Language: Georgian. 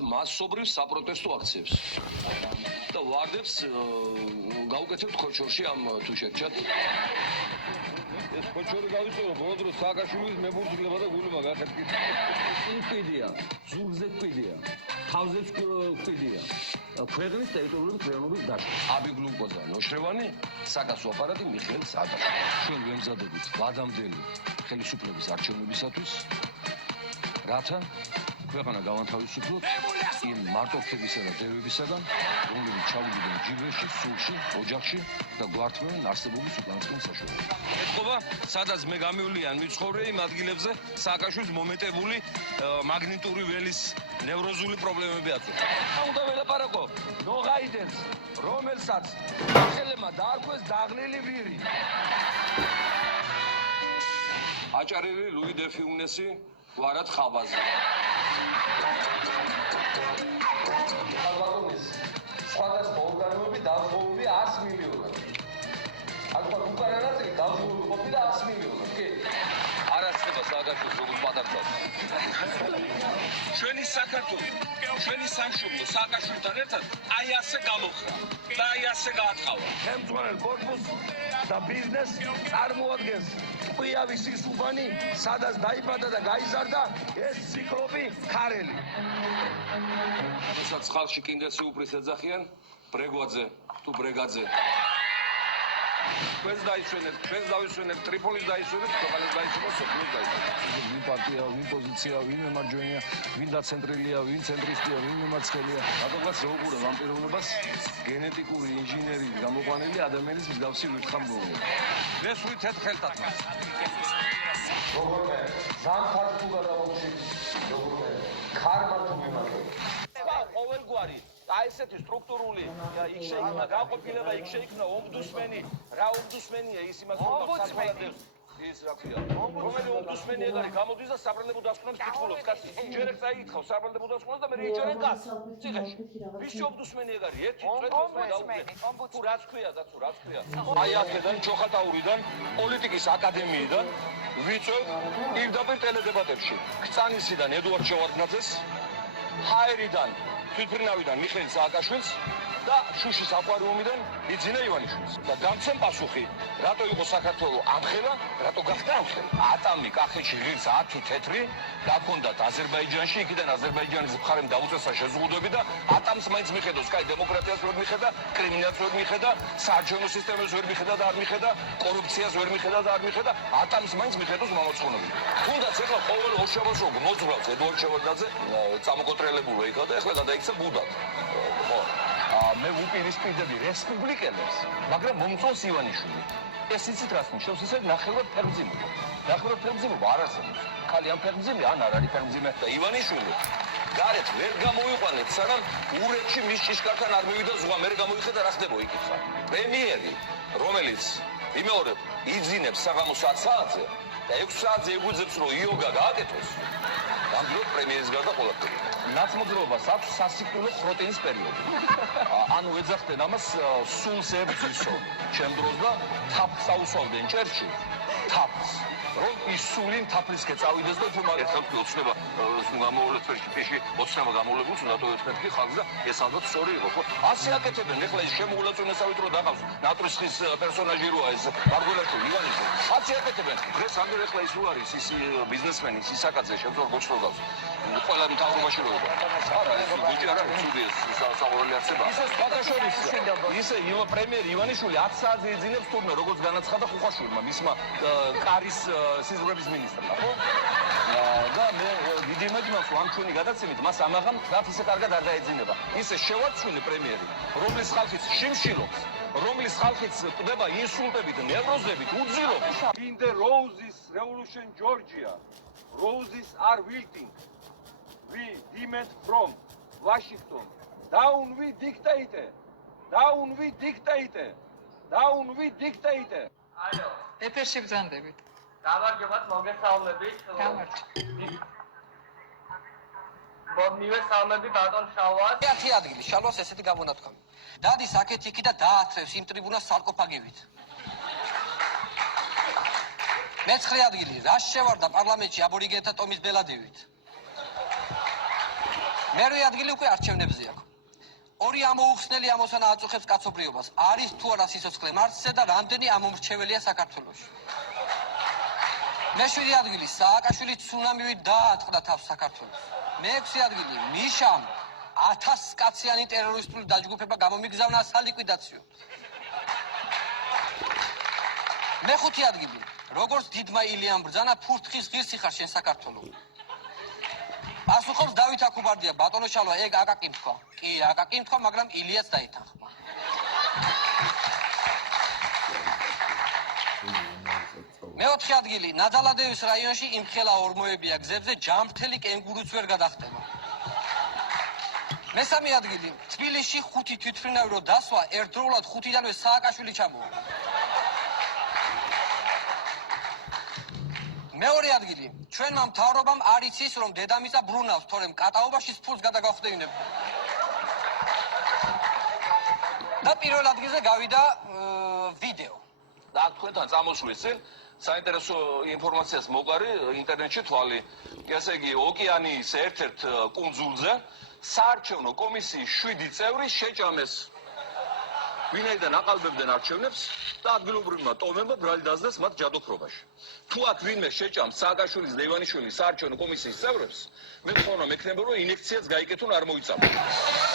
მასობრივ საპროტესტო აქციებს და ვარდებს გავუკეთებთ ხოჩორში ამ თუ შეგჭათ ეს ხოჩორი გავიწევო ბოლო დროს სააკაშვილის მებურძლება და გულმა გახეთქით ინფიდია ზურგზე კვიდია თავზე კვიდია ქვეყნის ტერიტორიული ქვეყნების დაშლა აბიგლუკოზა ნოშრევანი საკასო აპარატი მიხეილ სააკაშვილი ჩვენ ვემზადებით ვადამდელი ხელისუფლების არჩევნებისათვის რათა ქვეყანა გავანთავისუფლოთ იმ მარტოქებისა და დევებისაგან, რომლებიც ჩავდიდნენ ჯიბეში, სულში, ოჯახში და გვართმევენ არსებობის უკანასკნელ საშუალებას. ეთქობა, სადაც მე გამივლია მიცხოვრე იმ ადგილებზე სააკაშვილის მომეტებული მაგნიტური ველის ნევროზული პრობლემები აწუხა. უნდა ველაპარაკო ნოღაიდენს, რომელსაც ხელმა დაარქვეს დაღლილი ვირი. აჭარელი ლუი დე ფიუნესი გვარად ხაბაზე. ალბათონის სხვადასხვა ორგანოები დავზღობები 100 მილიონად. ალბათ უკანა ნაწილი დავზღობები ყოფილა 100 მილიონად, კი? არ ასწრება სააკაშვილს როგორც პატარცას. ჩვენი საქართველო, ჩვენი სამშობლო სააკაშვილთან ერთად აი ასე გამოხრა და აი ასე გაათხოვა. ხელმძღვანელ კორპუსს და ბიზნესს წარმოადგენს ტყვიავის ის უბანი, სადაც დაიბადა და გაიზარდა ეს ციკლოპი ქარელი. როდესაც ხალხში კიდეც უპრის ეძახიან ბრეგვაძე თუ ბრეგაძე. ჩვენს დაისვენებთ, ჩვენს დავისვენებთ, ტრიპოლის დაისვენებთ, ქვეყანას დაისვენებთ, სოფლოს დაისვენებთ. ვინ პარტია, ვინ პოზიცია, ვინ მემარჯვენეა, ვინ დაცენტრილია, ვინ ცენტრისტია, ვინ მემარცხენეა. რატომაც შეუყურებ ამ პიროვნებას გენეტიკური ინჟინერიის გამოყვანილი ადამიანის მსგავსი ვირთხამგლოვია. ვესვით თეთრხელთად მას. როგორ ზამთარ თუ გადავუჩით, როგორ ქარმა თუ მიმართო. ყოველგვარი აი ესეთი სტრუქტურული იქ შეიქმნა განყოფილება, იქ შეიქმნა ომბუდსმენი, რა ომბუდსმენია ის იმას რომ ის რა ქვია რომელი ომბუდსმენი ეგ არის გამოდის და საბრალდებო დასკვნებს კითხულობს კაცი ჯერ ერთ წაიკითხავს საბრალდებო დასკვნას და მე რეჯერენ კაცს ციხეში ვის ომბუდსმენი ეგ არის ერთი წვეთს თუ რაც ქვია და თუ რაც ქვია აი აქედან ჩოხატაურიდან პოლიტიკის აკადემიიდან ვიწევ პირდაპირ ტელედებატებში ქცანისიდან ედუარდ შევარდნაძეს ჰაერიდან თვითმფრინავიდან მიხეილ სააკაშვილს და შუშის აკვარიუმიდან იძინა ივანიშვილს და გამცემ პასუხი რატო იყო საქართველოს ამხელა რატო გახდა ამხელა ატამი კახეთში ღირს 10 თეთრი გაქონდათ აზერბაიჯანში იქიდან აზერბაიჯანის მხარემ დაუწესა შეზღუდვები და ატამს მაინც მიხედავს კაი დემოკრატიას ვერ მიხედა კრიმინალს ვერ მიხედა საარჩევნო სისტემას ვერ მიხედა და არ მიხედა კორუფციას ვერ მიხედა და არ მიხედა ატამს მაინც მიხედავს მამოწყობები თუნდაც ეხლა ყოველ ოშაბას როგორ მოძრავს ედუარდ შევარდნაძე წამოკოტრელებულა იქა და ეხლა გადაიქცა ბუდად ხო მე ვუპირისპირდები რესპუბლიკელებს, მაგრამ მომწონს ივანიშვილი. ეს იცით რას ნიშნავს? ესე ნახევრად ფეხმძიმება. ნახევრად ფეხმძიმება არ არსებობს. ხალი ამ ფეხმძიმე ან არ არის ფეხმძიმე და ივანიშვილი გარეთ ვერ გამოიყვანეთ, სანამ ურეთში მის ჭიშკართან არ მივიდა ზღვა, მე გამოიხედა რა ხდება იქითხა. პრემიერი, რომელიც იმეორებ იძინებს საღამოს 10 საათზე და 6 საათზე ეგვიძებს რომ იოგა გააკეთოს. გამდროთ პრემიერის გარდა ყველაფერი. ნაცმოძრაობას აქვს სასიკვდილო ხროტინის პერიოდი. ანუ ეძახდნენ ამას სულს ებრძვისო ჩემ დროს და თაფლს აუსვავდნენ ჭერში. თაფლს. რომ ის სული თაფლისკენ წავიდეს და თუ ერთხელ ოცნება გამოვლეს ფერში ფიში ოცნება გამოლებულს უნდა თუ ერთმეტი ხალხს და ეს ალბათ სწორი იყო ხო? ასე აკეთებენ ეხლა ის შემოულაწუნესავით რო დაგავს ნატრის ხის პერსონაჟი როა ეს მარგველაშვილი ივანიშვილი. ასე აკეთებენ. დღეს ამდენ ეხლა ის რო არის ის ბიზნესმენი სისაკაძე შემდგარ გოჩროდავს. ყველა მთავრობაში რო იყო. არა ეს გუჭი არა ცუდი ეს საყურელი არსება. ისე სხვადასხვის ისე პრემიერ ივანიშვილი 10 საათზე იძინებს თურმე როგორც განაცხადა ხუხაშვილმა მისმა კარის სიზღვრების მინისტრმა ხო? და მე დიდი იმედი მაქვს რომ ამ ჩვენი გადაცემით მას ამაღამ რაც ისე კარგად არ დაეძინება. ისე შევარცვლინე პრემიერი, რომლის ხალხის შიმშილობს, რომლის ხალხის ყდება ინსულტებით, ნევროზებით, უძილობს. In the roses revolution Georgia, roses are wilting. We demand from Washington. Down we dictate. Down we dictate. Down we dictate. Алло. ეთერში ბრძანდებით. გამარჯობათ, მოგესალმებით. მოგესალმები ბატონ შალვას. ერთი ადგილი შალვას ესეთი გამონათქვამი. დადის აქეთ იქი და დაათრევს იმ ტრიბუნას სარკოფაგივით. მეცხრე ადგილი რას შევარდა პარლამენტში აბორიგენთა ტომის ბელადივით. მერვე ადგილი უკვე არჩევნებზე აქვს. ორი ამოუხსნელი ამოსანა აწუხებს კაცობრიობას. არის თუ არა სიცოცხლე მარსზე და რამდენი ამომრჩეველია საქართველოში. მეშვიდე ადგილი სააკაშვილი ცუნამივით დაატყდა თავს საქართველოს. მეექვსე ადგილი მიშამ 1000 კაციანი ტერორისტული დაჯგუფება გამომიგზავნა სალიკვიდაციოდ. მეხუთე ადგილი როგორც დიდმა ილიამ ბრძანა ფურთხის ღირსი ხარ შენ საქართველო. პასუხობს დავით აკუბარდია ბატონო შალვა ეგ აკაკი თქვა. კი აკაკი თქვა, მაგრამ ილიაც დაითანხმა. მეოთხე ადგილი ნაძალადევის რაიონში იმხელა ორმოებია გზებზე ჯამრთელი კენგურუც ვერ გადახტება. მესამე ადგილი თბილისში 5 თვითმფრინავი რო დასვა ერთდროულად 5-დანვე სააკაშვილი ჩამოვა. მეორე ადგილი ჩვენმა მთავრობამ არ იცის რომ დედამიწა ბრუნავს, თორემ კატაობაში ფულს გადაგახვდებინებდა. და პირველ ადგილზე გავიდა ვიდეო. და თქვენთან წამოსვლის წინ საინტერესო ინფორმაციას მოყარი ინტერნეტში თვალი. ესე იგი, ოკეანის ერთ-ერთ კუნძულზე საარჩევნო კომისიის 7 წევრი შეჭამეს. ვინაიდან აყალბებდნენ არჩევნებს და ადგილობრივმა ტომებმა ბრალი დაძნეს მათ ჯადოქრობაში. თუ აქ ვინმე შეჭამს სააკაშვილის და ივანიშვილის საარჩევნო კომისიის წევრებს, მე მგონია მექნება რომ ინექციაც გაიკეთონ არ მოიწამო.